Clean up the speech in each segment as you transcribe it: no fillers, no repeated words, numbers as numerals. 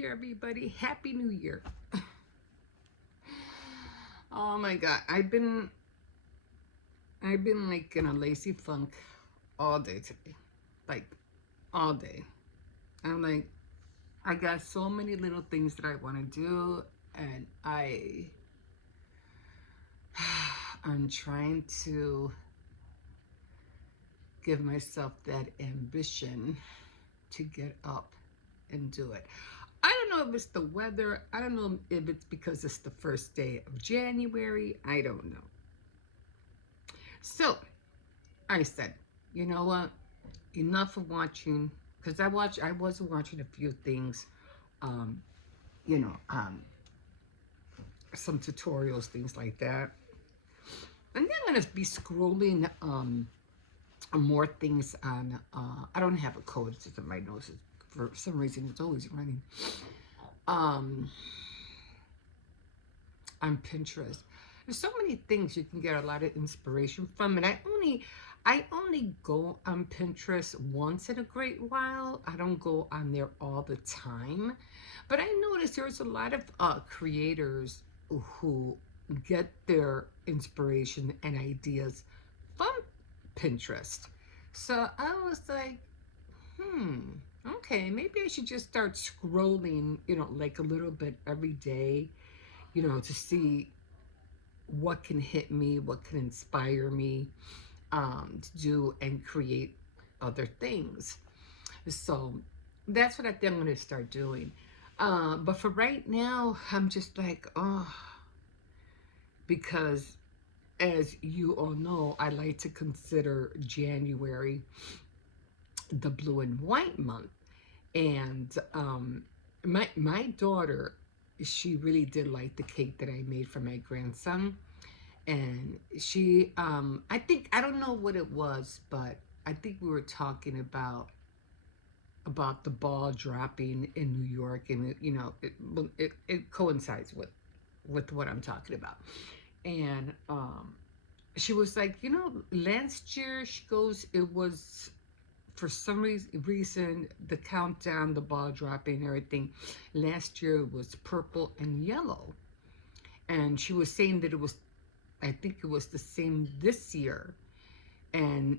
Year, everybody. Happy New Year. Oh my God. I've been like in a lazy funk all day today. Like all day. I'm like, I got so many little things that I want to do, and I'm trying to give myself that ambition to get up and do it. I don't know if it's the weather. I don't know if it's because it's the first day of January. I don't know. So I said, you know what? Enough of watching, because I was watching a few things, um, you know, some tutorials, things like that. And then I'm gonna be scrolling more things on. I don't have a code. It's just in my nose. For some reason, it's always running. Um, on Pinterest. There's so many things you can get a lot of inspiration from, and I only go on Pinterest once in a great while. I don't go on there all the time, but I noticed there's a lot of creators who get their inspiration and ideas from Pinterest. So I was like, okay, maybe I should just start scrolling, like a little bit every day, to see what can hit me, what can inspire me to do and create other things. So that's what I think I'm going to start doing. But for right now, I'm just like, because as you all know, I like to consider January the blue and white month. And my daughter, she really did like the cake that I made for my grandson. And she, I don't know what it was, but I think we were talking about the ball dropping in New York, and it coincides with what I'm talking about. And she was like, last year, she goes, it was, for some reason, the countdown, the ball dropping, and everything, last year was purple and yellow. And she was saying that I think it was the same this year. And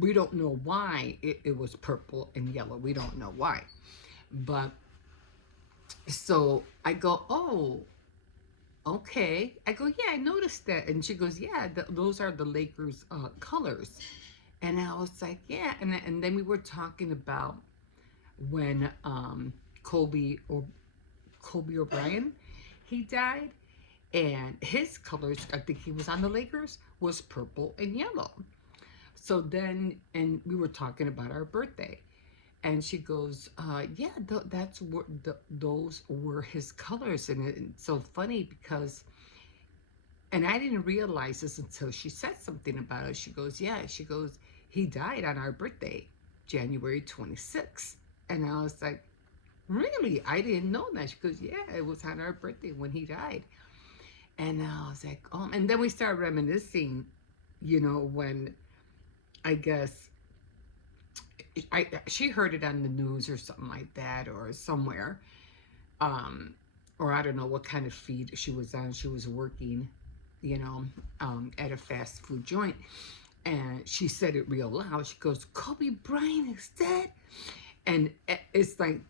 we don't know why it was purple and yellow. We don't know why. But so I go, oh, okay. I go, yeah, I noticed that. And she goes, yeah, those are the Lakers colors. And I was like, yeah. And then we were talking about when Kobe O'Brien, he died. And his colors, I think he was on the Lakers, was purple and yellow. So then, and we were talking about our birthday. And she goes, yeah, that's what those were his colors. And it's so funny because, and I didn't realize this until she said something about it. She goes, yeah, she goes, he died on our birthday, January 26th. And I was like, really? I didn't know that. She goes, yeah, it was on our birthday when he died. And I was like, oh, and then we started reminiscing, when I guess she heard it on the news or something like that, or somewhere, or I don't know what kind of feed she was on. She was working, at a fast food joint, and she said it real loud. She goes, Kobe Bryant is dead. And it's like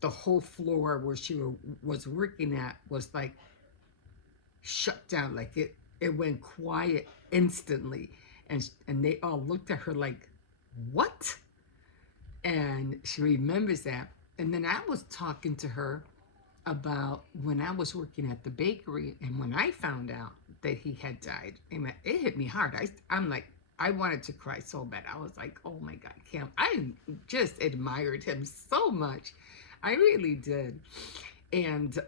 the whole floor where she was working at was like shut down. Like it went quiet instantly. And they all looked at her like, what? And she remembers that. And then I was talking to her about when I was working at the bakery, and when I found out that he had died, it hit me hard. I'm like, I wanted to cry so bad. I was like, oh my God, Cam. I just admired him so much. I really did. And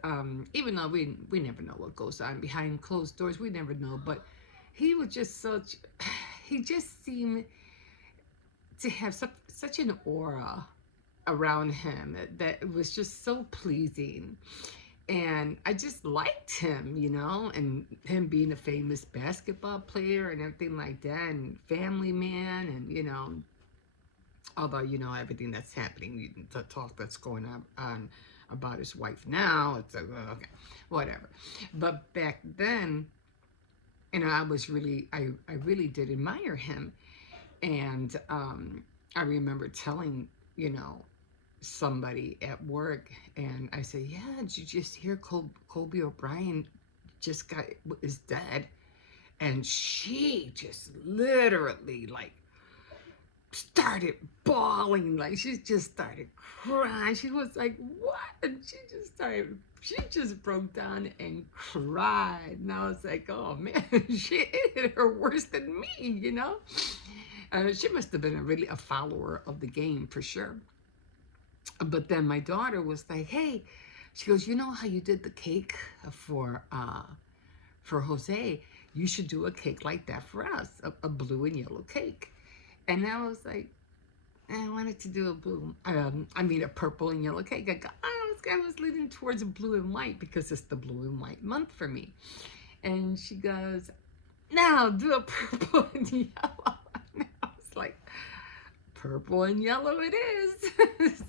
even though we never know what goes on behind closed doors, we never know. But he was just he just seemed to have such an aura around him that it was just so pleasing. And I just liked him, and him being a famous basketball player and everything like that, and family man, and Although, everything that's happening, the talk that's going on about his wife now, it's like, well, okay, whatever. But back then, I really did admire him. And I remember telling, you know, somebody at work, and I said, yeah, did you just hear Kobe O'Brien just is dead? And she just literally, like, started bawling, like she just started crying. She was like, what? And she just broke down and cried. And I was like, oh man, she hit her worse than me, she must have been really a follower of the game for sure. But then my daughter was like, hey, she goes, you know how you did the cake for Jose? You should do a cake like that for us, a blue and yellow cake. And I was like, I wanted to do a purple and yellow cake. I was leaning towards blue and white because it's the blue and white month for me. And she goes, now do a purple and yellow. And I was like, purple and yellow it is.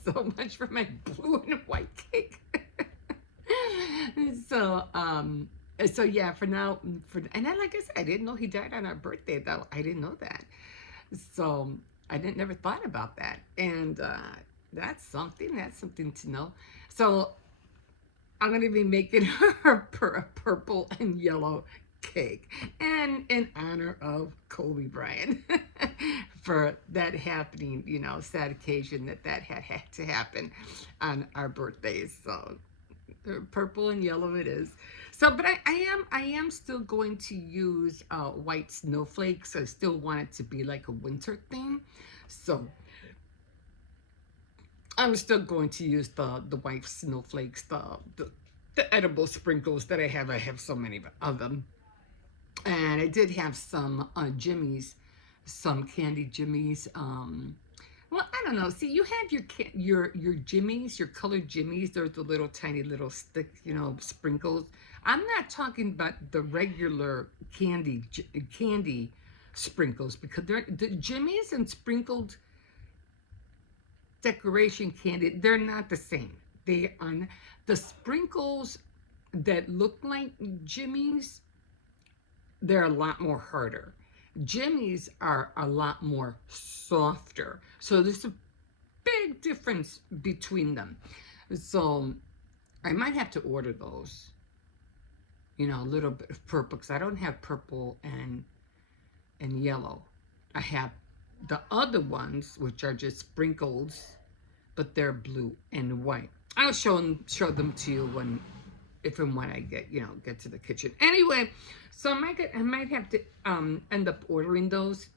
So much for my blue and white cake. so, so yeah, for now, and then, like I said, I didn't know he died on our birthday, though. I didn't know that. So I didn't never thought about that, and that's something. That's something to know. So I'm gonna be making her a purple and yellow cake, and in honor of Kobe Bryant, for that happening. Sad occasion that had to happen on our birthdays. So purple and yellow it is. So, but I am still going to use white snowflakes. I still want it to be like a winter theme. So I'm still going to use the white snowflakes, the edible sprinkles that I have. I have so many of them. And I did have some jimmies, some candy jimmies. Well, I don't know. See, you have your jimmies, your colored jimmies. They're the little tiny little stick, sprinkles. I'm not talking about the regular candy sprinkles, because the jimmies and sprinkled decoration candy. They're not the same. They are the sprinkles that look like jimmies. They're a lot more harder. Jimmies are a lot more softer. So there's a big difference between them. So I might have to order those. A little bit of purple, because I don't have purple and yellow. I have the other ones, which are just sprinkles, but they're blue and white. I'll show them to you if and when I get to the kitchen. Anyway, so I might have to end up ordering those.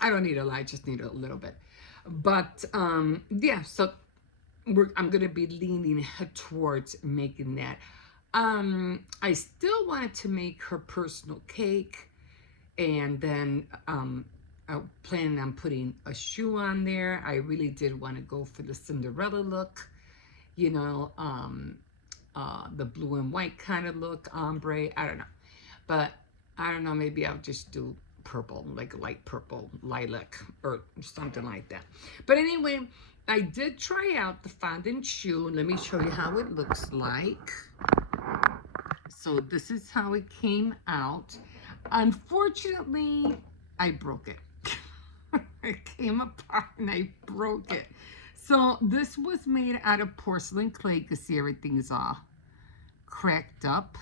I don't need a lot, I just need a little bit. But yeah, so I'm gonna be leaning towards making that. I still wanted to make her personal cake, and then I planning on putting a shoe on there. I really did want to go for the Cinderella look, the blue and white kind of look, ombre. I don't know, but I don't know. Maybe I'll just do purple, like light purple, lilac, or something like that. But anyway, I did try out the fondant shoe. Let me show you how it looks like. So this is how it came out. Unfortunately, I broke it. It came apart and I broke it. So this was made out of porcelain clay. You can see everything is all cracked up,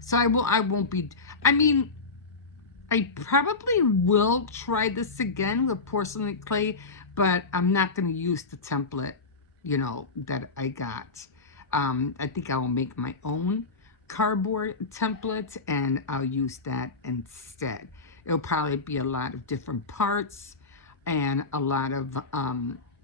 So I won't be, I probably will try this again with porcelain clay, but I'm not going to use the template, that I got. I think I will make my own cardboard template, and I'll use that instead. It'll probably be a lot of different parts and a lot of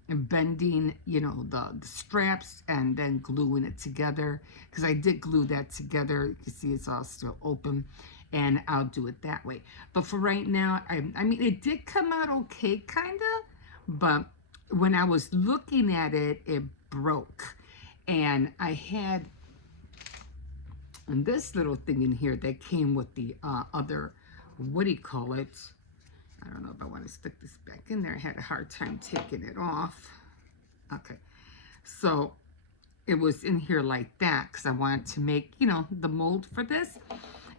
bending, the straps, and then gluing it together, because I did glue that together. You can see it's all still open, and I'll do it that way. But for right now, I mean, it did come out okay, kind of, but when I was looking at it, it broke. And I had this little thing in here that came with the other, what do you call it? I don't know if I want to stick this back in there. I had a hard time taking it off. Okay, so it was in here like that because I wanted to make, you know, the mold for this.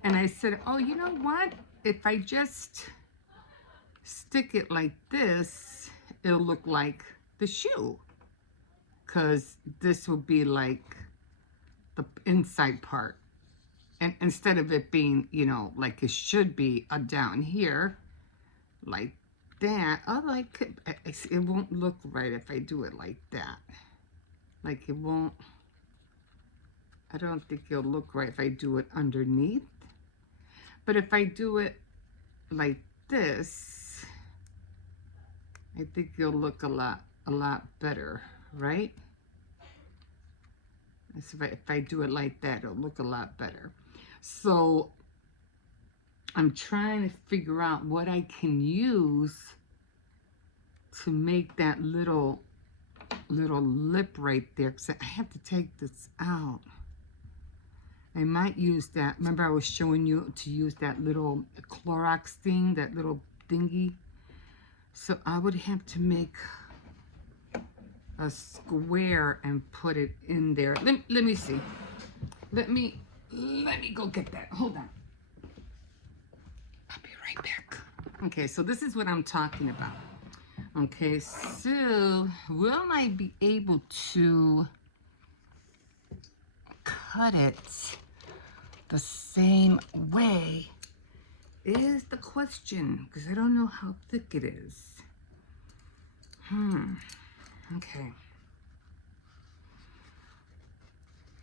And I said, oh, you know what? If I just stick it like this, it'll look like the shoe. Because this will be like the inside part. And instead of it being, you know, like it should be down here, like that. Oh, like it won't look right if I do it like that. Like it won't, I don't think it'll look right if I do it underneath. But if I do it like this, I think it'll look a lot better, right? So if I do it like that, it'll look a lot better. So I'm trying to figure out what I can use to make that little lip right there, because I have to take this out. I might use that. Remember I was showing you to use that little Clorox thing, that little thingy. So I would have to make a square and put it in there. Let me see. Let me go get that. Hold on. I'll be right back. Okay, so this is what I'm talking about. Okay, so will I be able to cut it the same way is the question, because I don't know how thick it is. Okay.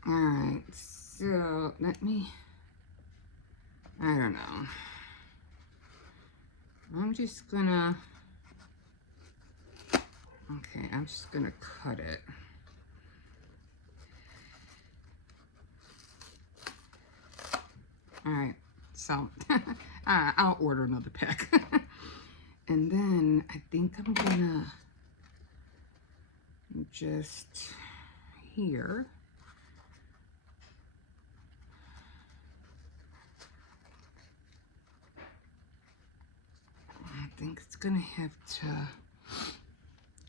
All right, so let me, I don't know. I'm just gonna, okay, I'm just gonna cut it. All right, so I'll order another pack. And then I think I'm gonna just here. I think it's gonna have to,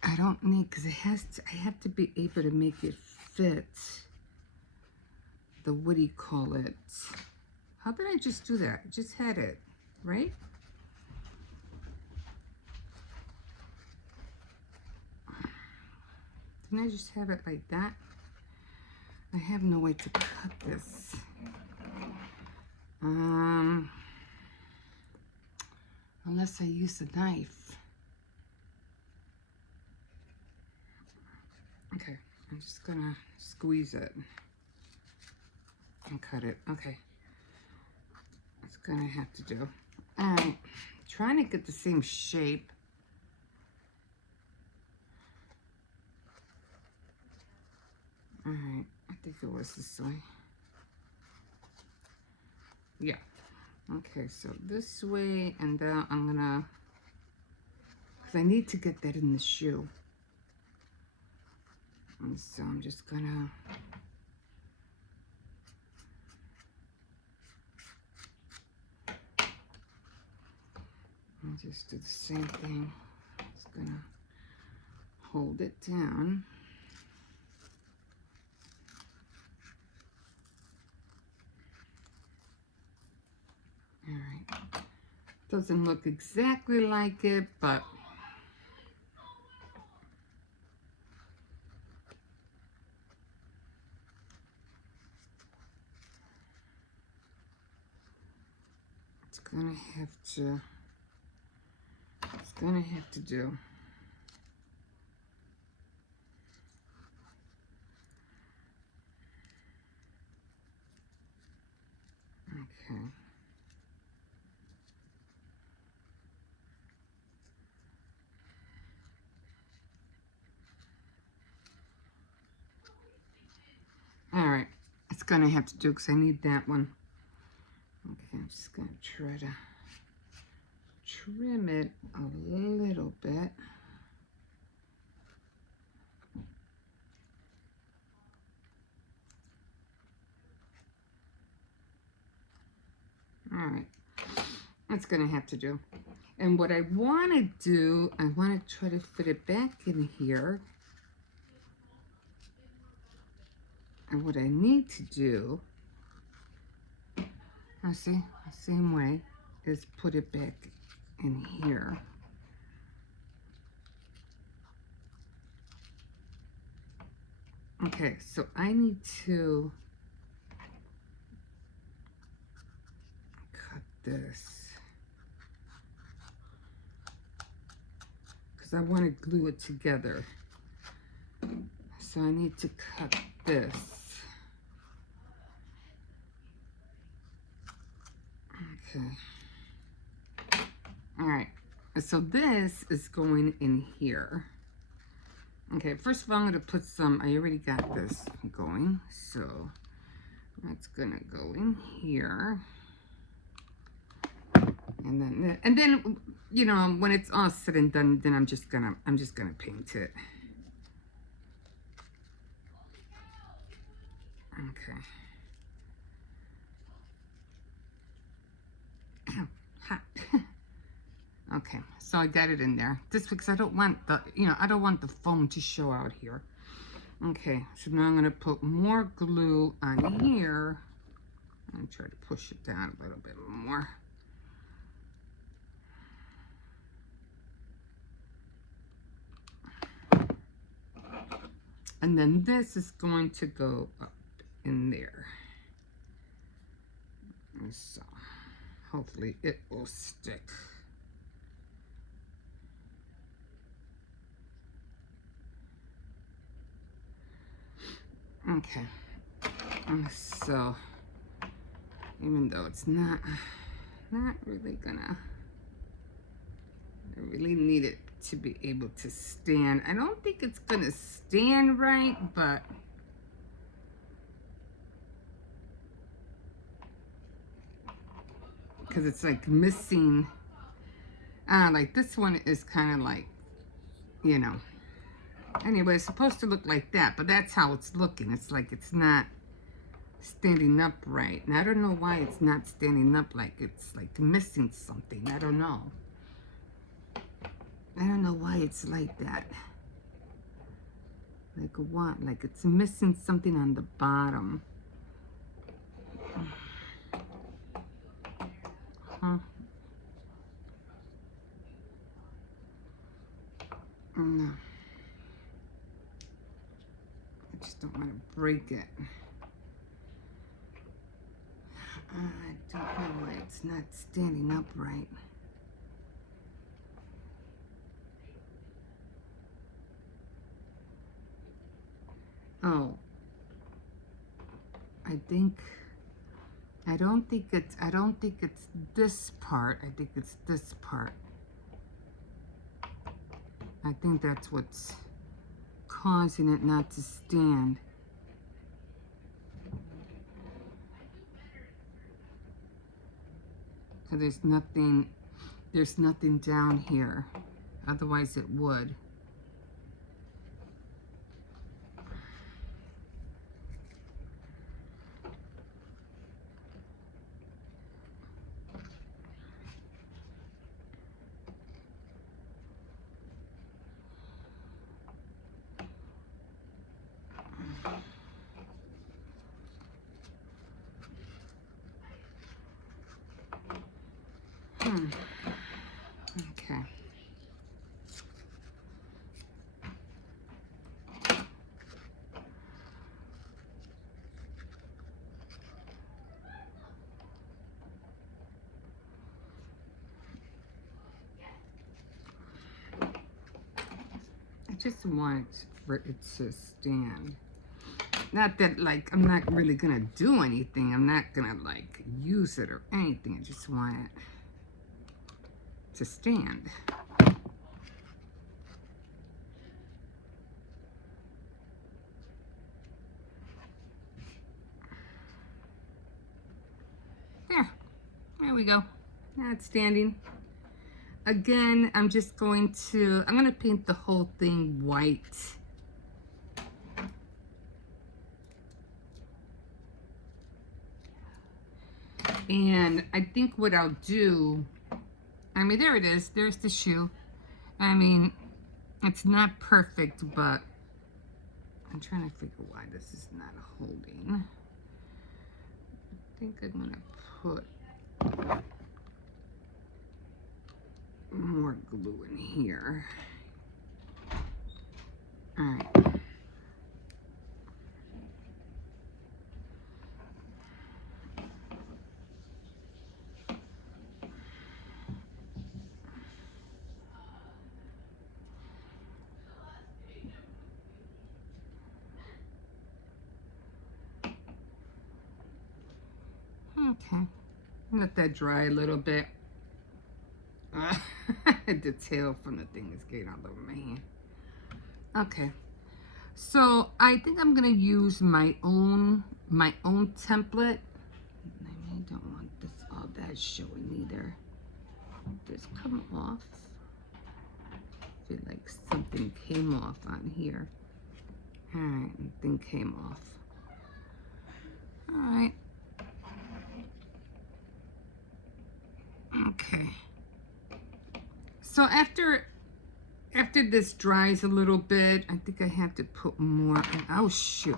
I don't need, because it has to, I have to be able to make it fit the, what do you call it? How did I just do that? I just had it, right? Didn't I just have it like that? I have no way to cut this. Unless I use a knife. Okay, I'm just gonna squeeze it and cut it. Okay, that's gonna have to do. Trying to get the same shape. All right, I think it was this way. Yeah. Okay, so this way, and then I'm gonna, because I need to get that in the shoe. And so I'm just gonna, I'll just do the same thing. Just gonna hold it down. All right. Doesn't look exactly like it, but it's gonna have to, it's gonna have to do. Okay. All right, it's gonna have to do because I need that one. Okay, I'm just gonna try to trim it a little bit. All right, that's gonna have to do. And what I want to do, I want to try to fit it back in here. And what I need to do, I see, the same way, is put it back in here. Okay, so I need to cut this because I want to glue it together. So I need to cut this. Okay. All right. So this is going in here. Okay, first of all, I'm going to put some, I already got this going, so that's going to go in here. And then, you know, when it's all said and done, then I'm just gonna paint it. Okay. Ow, hot. Okay, so I got it in there. Just because I don't want the, you know, I don't want the foam to show out here. Okay, so now I'm gonna put more glue on here. I'm try to push it down a little bit more. And then this is going to go up in there. So hopefully it will stick. Okay, so even though it's not really gonna, I really need it to be able to stand. I don't think it's gonna stand right, but because it's like missing, like this one is kind of like, you know, anyway, it's supposed to look like that, but that's how it's looking. It's like it's not standing up right. And I don't know why it's not standing up, like it's like missing something. I don't know. I don't know why it's like that. Like what? Like it's missing something on the bottom. Huh? No. I just don't want to break it. I don't know why it's not standing up right. Oh, I don't think it's this part. I think it's this part. I think that's what's causing it not to stand. So there's nothing down here. Otherwise it would. Okay. I just want for it to stand. Not that, like, I'm not really gonna do anything. I'm not gonna, like, use it or anything. I just want it to stand. There we go. Now it's standing. Again, I'm gonna paint the whole thing white. And I think what I'll do I mean, there it is. There's the shoe. I mean, it's not perfect, but I'm trying to figure why this is not holding. I think I'm gonna put more glue in here. All right. Okay. Let that dry a little bit. The tail from the thing is getting all over my hand. Okay. So I think I'm gonna use my own template. I don't want this all that showing either. This come off. I feel like something came off on here. All right, thing came off. All right. Okay. So after this dries a little bit, I think I have to put more in. Oh shoot.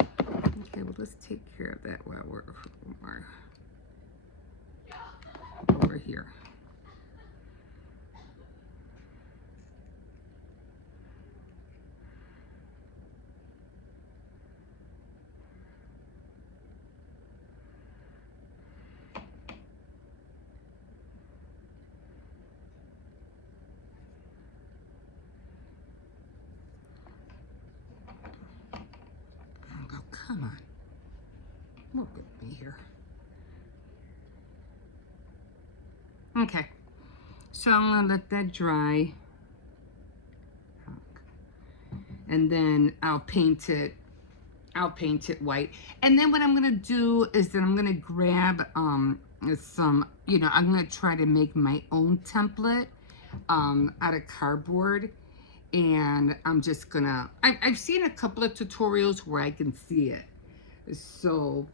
Okay, well let's take care of that while we're over here. Oh, come on. Look at me here. Okay. So I'm gonna let that dry. And then I'll paint it white. And then what I'm gonna do is that I'm gonna grab some, you know, I'm gonna try to make my own template out of cardboard. And I'm just gonna, I've seen a couple of tutorials where I can see it. So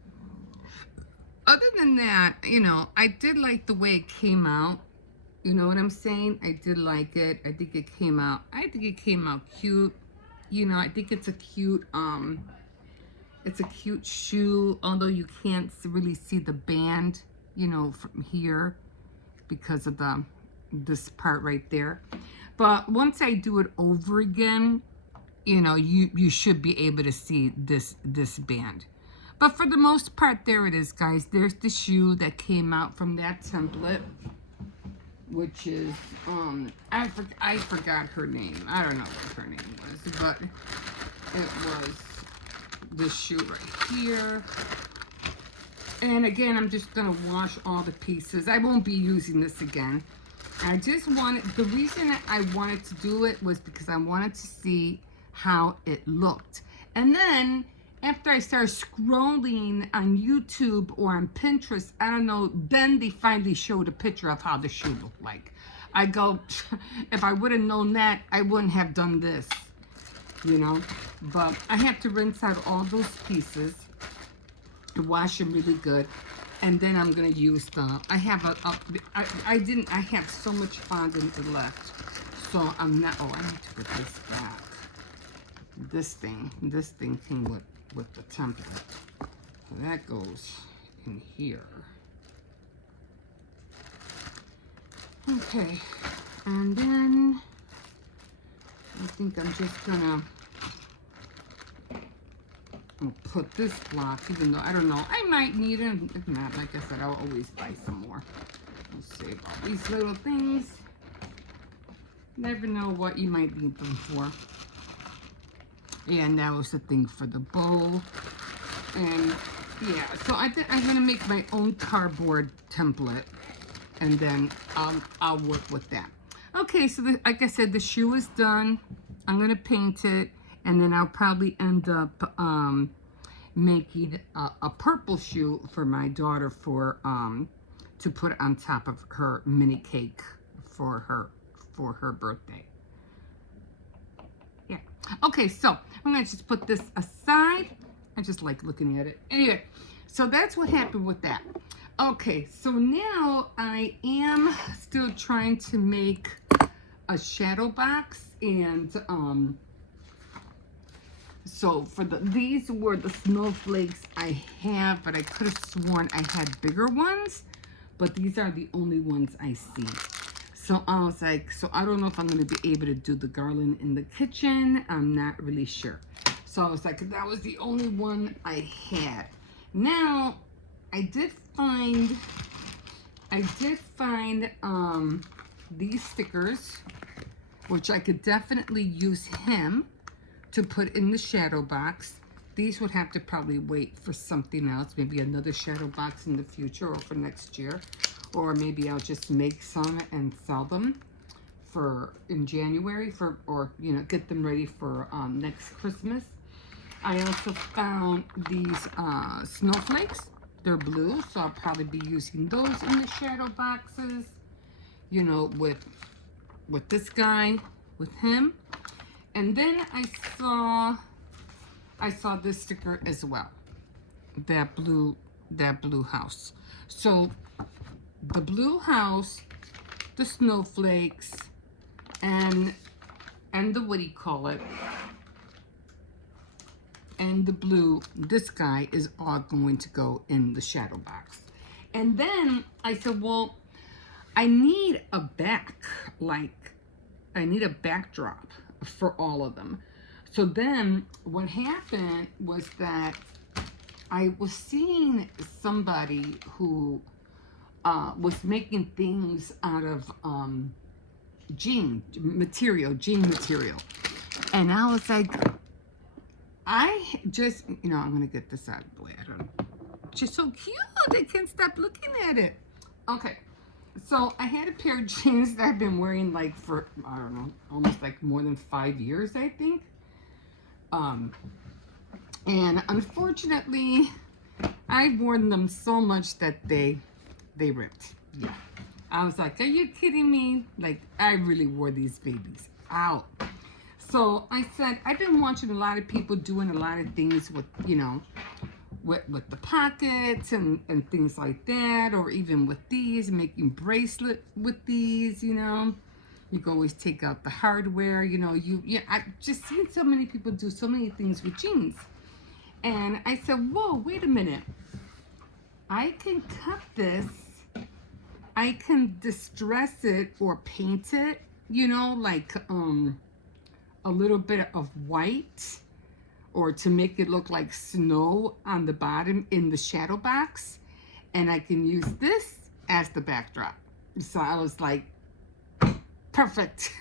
other than that, you know, I did like the way it came out. You know what I'm saying? I did like it. I think it came out cute. You know, I think it's a cute shoe, although you can't really see the band, you know, from here because of this part right there. But once I do it over again, you know, you should be able to see this band. But for the most part, there it is, guys. There's the shoe that came out from that template, which is I forgot her name. I don't know what her name was, but it was this shoe right here. And again, I'm just gonna wash all the pieces. I won't be using this again. I just wanted, the reason I wanted to do it was because I wanted to see how it looked. And then after I started scrolling on YouTube or on Pinterest, I don't know, then they finally showed a picture of how the shoe looked like. I go, if I would have known that, I wouldn't have done this, you know. But I have to rinse out all those pieces, wash them really good. And then I'm gonna use I have I have so much fondant left. So I'm not, oh, I need to put this back. This thing came with the template. So that goes in here. Okay, and then I think I'm just gonna put this block, even though I don't know, I might need it. If not, like I said, I'll always buy some more. I'll save all these little things. Never know what you might need them for. And that was the thing for the bowl. And yeah, so I think I'm gonna make my own cardboard template, and then I'll work with that. Okay, so like I said, the shoe is done. I'm gonna paint it. And then I'll probably end up making a purple shoe for my daughter to put on top of her mini cake for her birthday. Yeah. Okay, so I'm gonna just put this aside. I just like looking at it. Anyway, so that's what happened with that. Okay, so now I am still trying to make a shadow box, and so for these were the snowflakes I have, but I could have sworn I had bigger ones, but these are the only ones I see. So I was like, so I don't know if I'm going to be able to do the garland in the kitchen. I'm not really sure. So I was like, that was the only one I had. Now, I did find these stickers, which I could definitely use him to put in the shadow box. These would have to probably wait for something else, maybe another shadow box in the future or for next year. Or maybe I'll just make some and sell them for in January for, or you know, get them ready for next Christmas. I also found these snowflakes. They're blue, so I'll probably be using those in the shadow boxes, you know, with this guy, with him. And then I saw this sticker as well, that blue house. So the blue house, the snowflakes, and the, what do you call it, and the blue, this guy is all going to go in the shadow box. And then I said, well, I need a I need a backdrop for all of them. So then what happened was that I was seeing somebody who was making things out of jean material. And I was like, I just, you know, I'm going to get this out of the way. I don't know. She's so cute. I can't stop looking at it. Okay. So I had a pair of jeans that I've been wearing like for, I don't know, almost like more than 5 years, I think. And unfortunately, I've worn them so much that they ripped. Yeah. I was like, are you kidding me? Like, I really wore these babies out. So I said, I've been watching a lot of people doing a lot of things with, you know, with the pockets and things like that, or even with these, making bracelet with these, you know. You can always take out the hardware, you know. I've just seen so many people do so many things with jeans. And I said, whoa, wait a minute. I can cut this. I can distress it or paint it, you know, like a little bit of white, or to make it look like snow on the bottom in the shadow box. And I can use this as the backdrop. So I was like, perfect.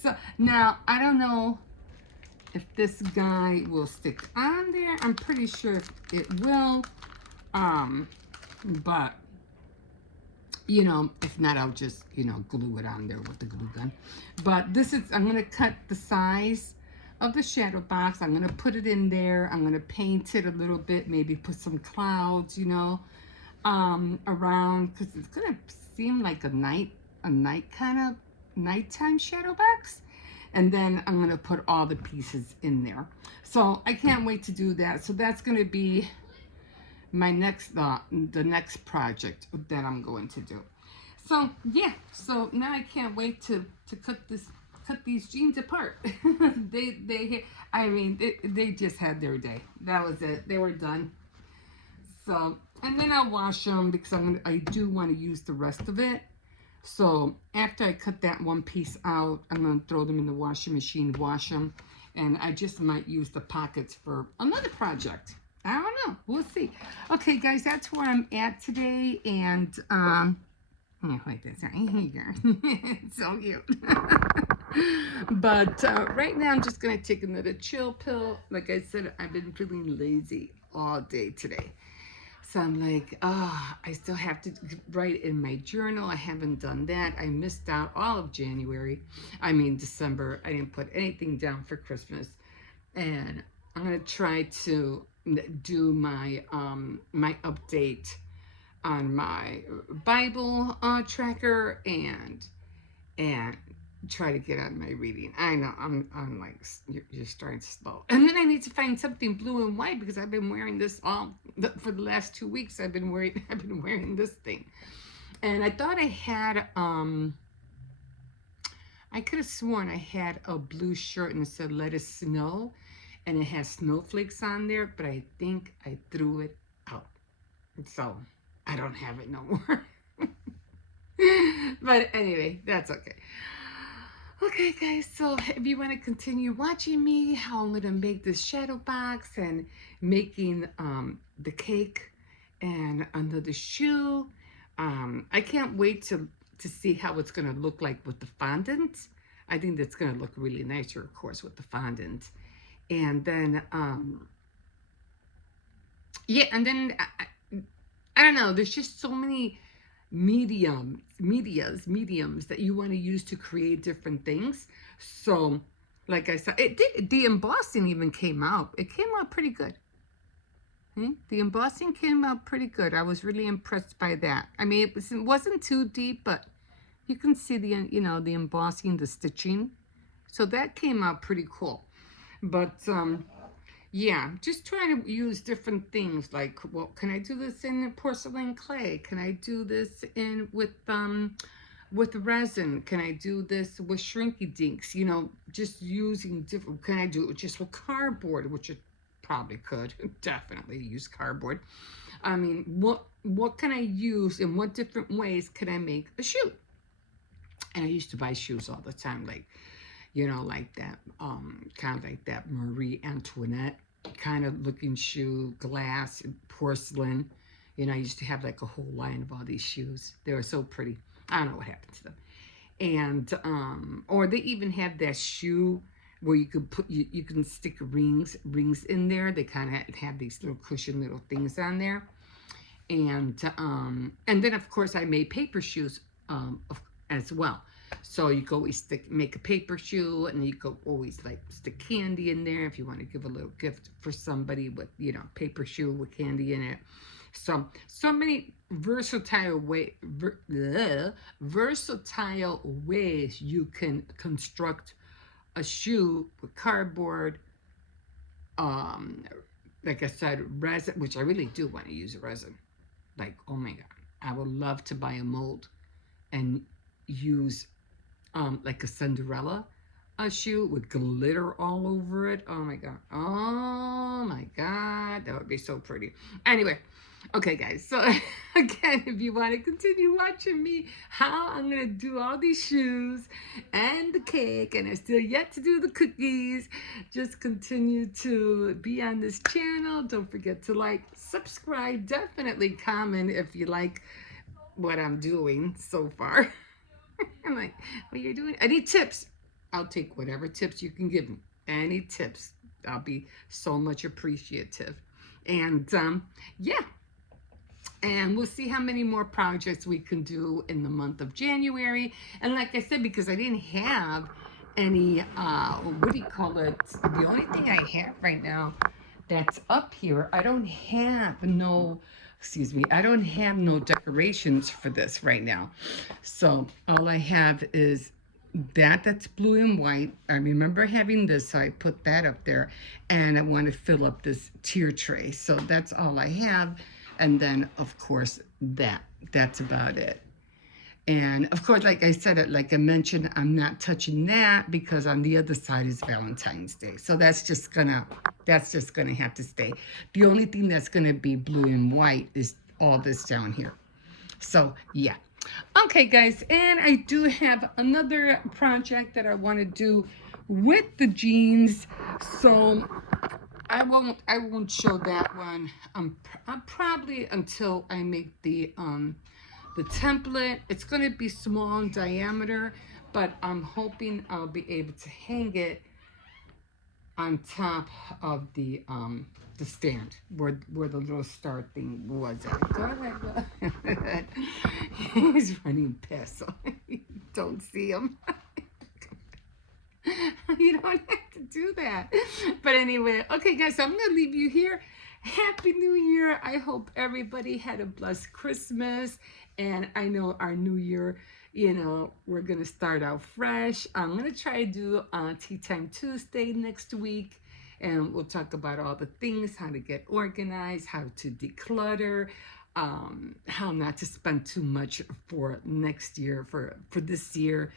So now I don't know if this guy will stick on there. I'm pretty sure it will. But you know, if not, I'll just, you know, glue it on there with the glue gun. But this is, I'm going to cut the size of the shadow box. I'm going to put it in there. I'm going to paint it a little bit, maybe put some clouds, you know, around, because it's going to seem like a nighttime shadow box. And then I'm going to put all the pieces in there. So I can't wait to do that. So that's going to be my next the next project that I'm going to do. So yeah, so now I can't wait to cut these jeans apart. they just had their day. That was it. They were done. So, and then I'll wash them because I do want to use the rest of it. So after I cut that one piece out, I'm going to throw them in the washing machine, wash them, and I just might use the pockets for another project. I don't know. We'll see. Okay, guys, that's where I'm at today. And, like this. It's so cute. But right now, I'm just going to take another chill pill. Like I said, I've been feeling lazy all day today. So I'm like, I still have to write in my journal. I haven't done that. I missed out all of December. I didn't put anything down for Christmas. And I'm going to try to do my my update on my Bible tracker and try to get on my reading. I know I'm like you're starting slow, and then I need to find something blue and white because I've been wearing this for the last 2 weeks. I've been wearing this thing, and I thought I had I could have sworn I had a blue shirt and it said "Let It Snow," and it has snowflakes on there, but I think I threw it out, so I don't have it no more. But anyway, that's okay. Okay, guys, so if you want to continue watching me, how I'm going to make this shadow box and making the cake and another shoe, I can't wait to see how it's going to look like with the fondant. I think that's going to look really nicer, of course, with the fondant. And then, yeah, and then, I don't know, there's just so many mediums that you want to use to create different things. So like I said, the embossing even came out. It came out pretty good. The embossing came out pretty good. I was really impressed by that. I mean, it wasn't too deep, but you can see the, you know, the embossing, the stitching. So that came out pretty cool. But yeah, just trying to use different things. Like, well, can I do this in porcelain clay? Can I do this in with resin? Can I do this with shrinky dinks? You know, just using different. Can I do it just with cardboard, which I probably could definitely use cardboard. I mean, what can I use and what different ways can I make a shoe? And I used to buy shoes all the time, like, you know, like that, kind of like that Marie Antoinette kind of looking shoe, glass, porcelain. You know, I used to have like a whole line of all these shoes. They were so pretty. I don't know what happened to them. And or they even have that shoe where you could put you can stick rings in there. They kind of have these little cushion little things on there. And then of course I made paper shoes as well. So you could always make a paper shoe, and you could always like stick candy in there if you want to give a little gift for somebody with, you know, paper shoe with candy in it. So many versatile ways you can construct a shoe with cardboard. Like I said, resin, which I really do want to use resin. Like, oh my god, I would love to buy a mold and use like a Cinderella shoe with glitter all over it. Oh my god. Oh my god. That would be so pretty. Anyway, okay guys. So again, if you want to continue watching me, how I'm going to do all these shoes and the cake, and I still yet to do the cookies, just continue to be on this channel. Don't forget to like, subscribe, definitely comment if you like what I'm doing so far. I'm like, what are you doing? Any tips? I'll take whatever tips you can give me. Any tips. I'll be so much appreciative. And yeah. And we'll see how many more projects we can do in the month of January. And like I said, because I didn't have any, what do you call it? The only thing I have right now that's up here, I don't have no, excuse me, I don't have no decorations for this right now. So all I have is that's blue and white. I remember having this, so I put that up there, and I want to fill up this tier tray. So that's all I have. And then of course that's about it. And of course, like I said, like I mentioned, I'm not touching that because on the other side is Valentine's Day. So that's just gonna have to stay. The only thing that's gonna be blue and white is all this down here. So yeah. Okay guys, and I do have another project that I want to do with the jeans. So I won't show that one. I'm probably until I make the template. It's going to be small in diameter, but I'm hoping I'll be able to hang it on top of the stand where the little star thing was at. Go ahead. He's running past, so you don't see him. You don't have to do that. But anyway, okay guys, so I'm going to leave you here. Happy New Year. I hope everybody had a blessed Christmas. And I know our New Year we're going to start out fresh. I'm going to try to do Tea Time Tuesday next week. And we'll talk about all the things, how to get organized, how to declutter, how not to spend too much for next year, for this year,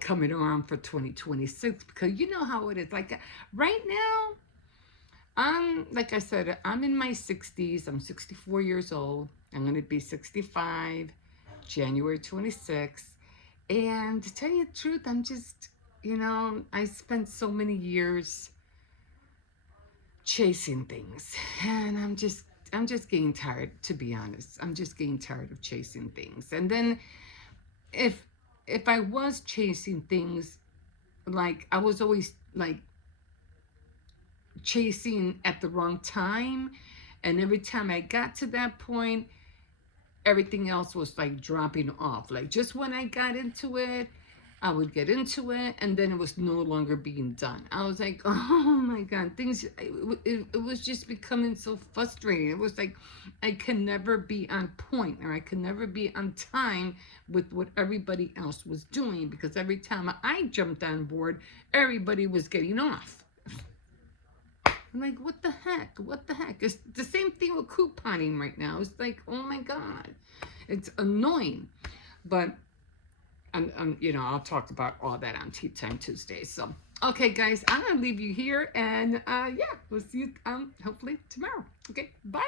coming around for 2026. Because you know how it is. Like right now, like I said, I'm in my 60s. I'm 64 years old. I'm going to be 65 January 26th. And to tell you the truth, I'm just, I spent so many years chasing things. And I'm just getting tired, to be honest. I'm just getting tired of chasing things. And then if I was chasing things, like I was always like chasing at the wrong time, and every time I got to that point, everything else was like dropping off. Like just when I got into it, I would get into it, and then it was no longer being done. I was like, oh my God, it was just becoming so frustrating. It was like I can never be on point, or I can never be on time with what everybody else was doing, because every time I jumped on board, everybody was getting off. I'm like, what the heck? What the heck? It's the same thing with couponing right now. It's like, oh my God, it's annoying. But I'll talk about all that on Tea Time Tuesday. So, okay, guys, I'm gonna leave you here, and yeah, we'll see you hopefully tomorrow. Okay, bye.